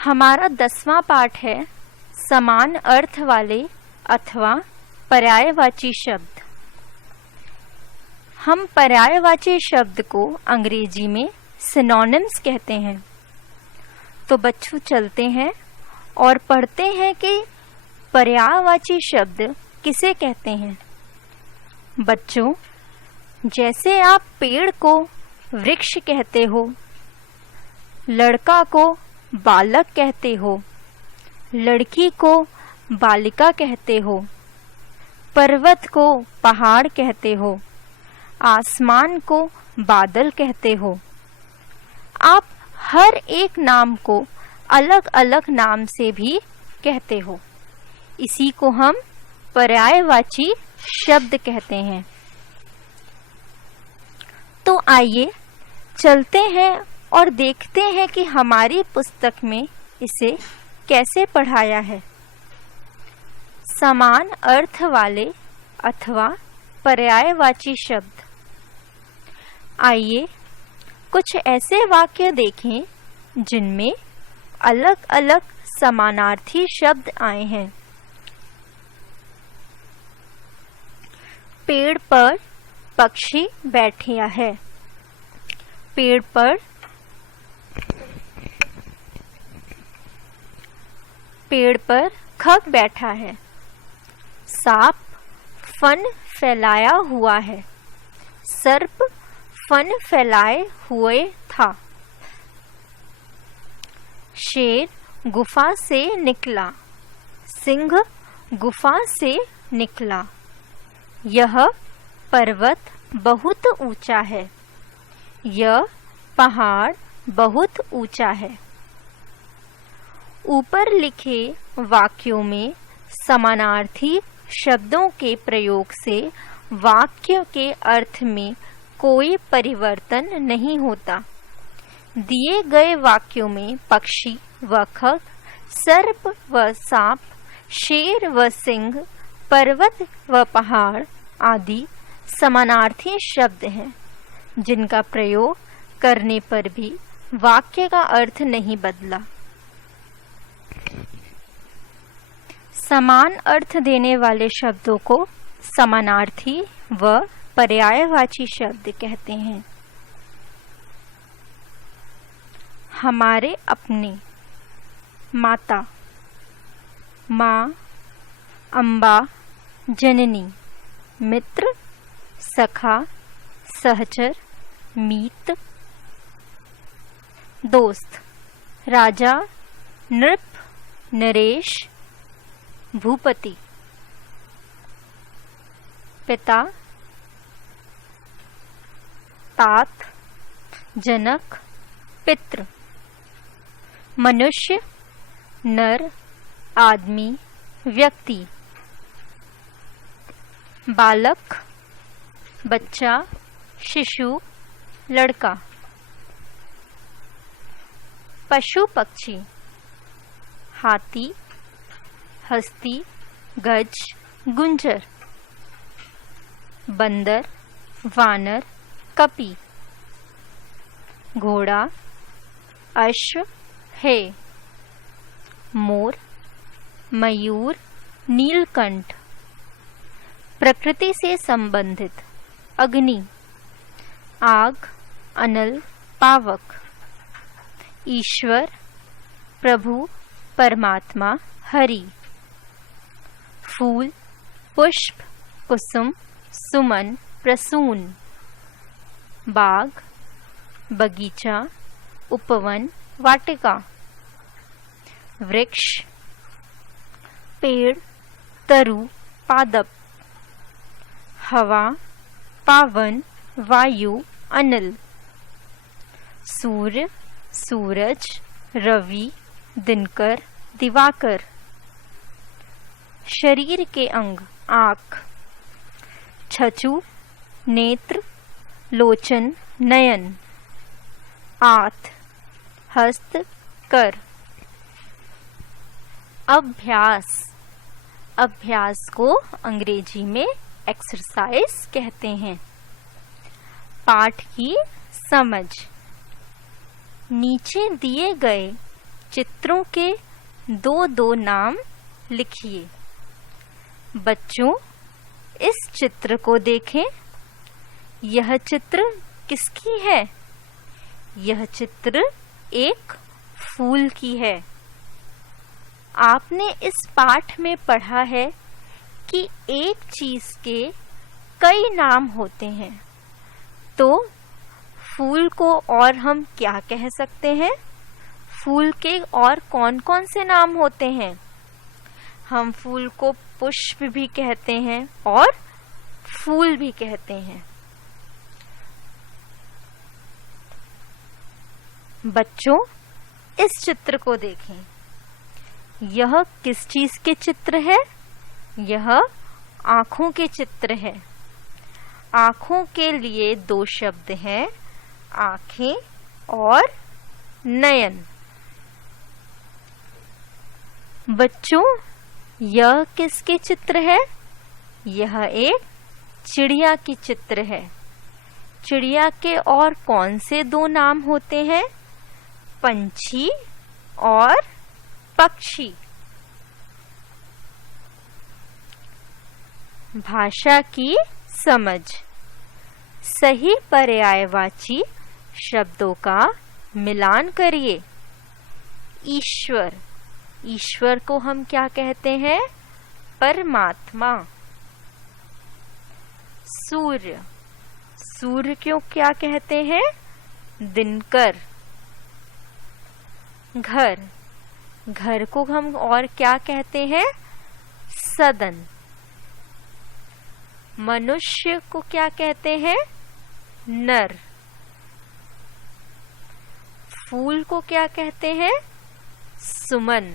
हमारा 10वां पाठ है समान अर्थ वाले अथवा पर्यायवाची शब्द। हम पर्यायवाची शब्द को अंग्रेजी में सिनोनिम्स कहते हैं। तो बच्चों चलते हैं और पढ़ते हैं कि पर्यायवाची शब्द किसे कहते हैं। बच्चों, जैसे आप पेड़ को वृक्ष कहते हो, लड़का को बालक कहते हो, लड़की को बालिका कहते हो, पर्वत को पहाड़ कहते हो, आसमान को बादल कहते हो, आप हर एक नाम को अलग अलग नाम से भी कहते हो। इसी को हम पर्यायवाची शब्द कहते हैं। तो आइए चलते हैं और देखते हैं कि हमारी पुस्तक में इसे कैसे पढ़ाया है। समान अर्थ वाले अथवा पर्यायवाची शब्द। आइए कुछ ऐसे वाक्य देखें जिनमें अलग अलग समानार्थी शब्द आए हैं। पेड़ पर पक्षी बैठा है। पेड़ पर खग बैठा है। सांप फन फैलाया हुआ है। सर्प फन फैलाए हुए था। शेर गुफा से निकला। सिंह गुफा से निकला। यह पर्वत बहुत ऊंचा है। यह पहाड़ बहुत ऊंचा है। ऊपर लिखे वाक्यों में समानार्थी शब्दों के प्रयोग से वाक्य के अर्थ में कोई परिवर्तन नहीं होता। दिए गए वाक्यों में पक्षी व खग, सर्प व सांप, शेर व सिंह, पर्वत व पहाड़ आदि समानार्थी शब्द हैं, जिनका प्रयोग करने पर भी वाक्य का अर्थ नहीं बदला। समान अर्थ देने वाले शब्दों को समानार्थी व पर्यायवाची शब्द कहते हैं। हमारे अपने। माता, माँ, अम्बा, जननी। मित्र, सखा, सहचर, मीत। दोस्त, राजा, नृप, नरेश, भूपति। पिता, तात, जनक, पितृ। मनुष्य, नर, आदमी, व्यक्ति। बालक, बच्चा, शिशु, लड़का। पशु पक्षी। हाथी, हस्ती, गज, गुंजर। बंदर, वानर, कपी। घोड़ा, अश्व, है। मोर, मयूर, नीलकंठ। प्रकृति से संबंधित। अग्नि, आग, अनल, पावक। ईश्वर, प्रभु, परमात्मा, हरि। फूल, पुष्प, कुसुम, सुमन, प्रसून। बाग, बगीचा, उपवन, वाटिका। वृक्ष, पेड़, तरु, पादप। हवा, पावन, वायु, अनिल। सूर्य, सूरज, रवि, दिनकर, दिवाकर। शरीर के अंग। आँख, छछु, नेत्र, लोचन, नयन। आंत, हस्त, कर। अभ्यास। अभ्यास को अंग्रेजी में एक्सरसाइज कहते हैं। पाठ की समझ। नीचे दिए गए चित्रों के दो दो नाम लिखिए। बच्चों, इस चित्र को देखें। यह चित्र किसकी है? यह चित्र एक फूल की है। आपने इस पाठ में पढ़ा है कि एक चीज के कई नाम होते हैं। तो फूल को और हम क्या कह सकते हैं? फूल के और कौन-कौन से नाम होते हैं? हम फूल को पुष्प भी कहते हैं और फूल भी कहते हैं। बच्चों, इस चित्र को देखें। यह किस चीज के चित्र है? यह आँखों के चित्र है। आँखों के लिए दो शब्द हैं, आँखें और नयन। बच्चों, यह किसके चित्र है? यह एक चिड़िया की चित्र है। चिड़िया के और कौन से दो नाम होते हैं? पंछी और पक्षी। भाषा की समझ। सही पर्यायवाची शब्दों का मिलान करिए। ईश्वर, ईश्वर को हम क्या कहते हैं? परमात्मा। सूर्य, सूर्य को क्या कहते हैं? दिनकर। घर, घर को हम और क्या कहते हैं? सदन। मनुष्य को क्या कहते हैं? नर। फूल को क्या कहते हैं? सुमन।